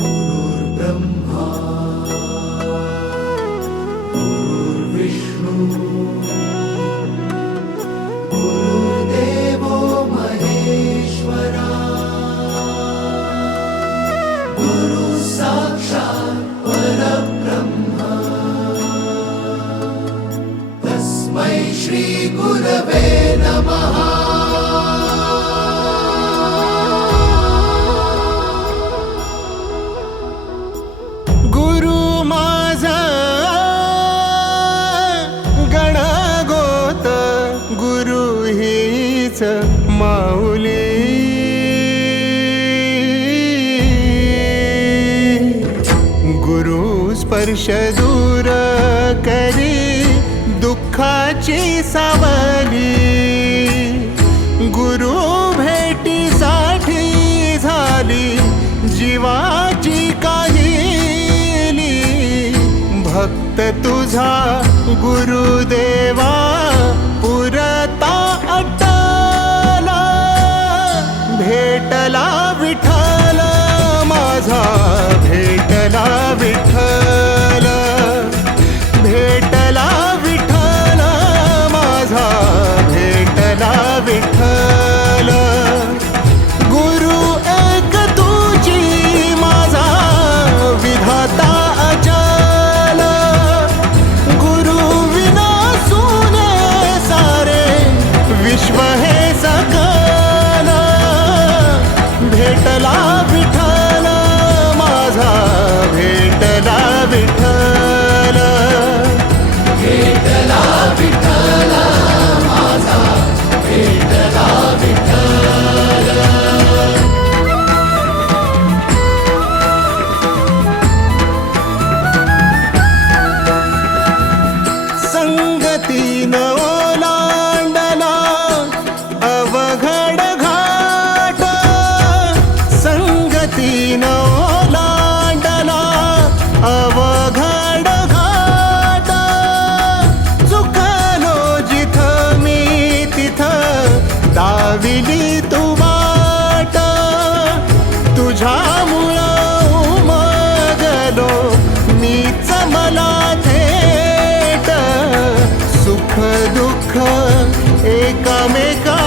गुरुर्ब्रह्मा गुरुर्विष्णू गुरुर्देवो महेश्वरा गुरु साक्षात् परब्रह्म तस्मै श्री गुरवे नमः। माऊली गुरु स्पर्श दूर करी दुःखाची सावली, गुरु भेटीसाठी झाली जीवाची काहिली। भक्त तुझा गुरुदेवा पुरता भेटला विठ्ठल माझा, भेटला विठ्ठल, भेटला विठ्ठल माझा, भेटला विठ्ठल। गुरु एक तुझी माझा विधाता अचल, गुरु विना सुने सारे विश्व हे सकल। भेटला विठ्ठल माझा, भेटला विठ्ठल, भेटला विठ्ठल माझा, भेटला विठ्ठल। संगतीन ओलांडला अवघड घाट, संगतीन ओलांडला अवघड घाट। चुकलो जिथं मी तिथं दाविली तू वाट, तुझ्यामुळं उमगलो मीच मला थेट। सुख दुःख एकामेका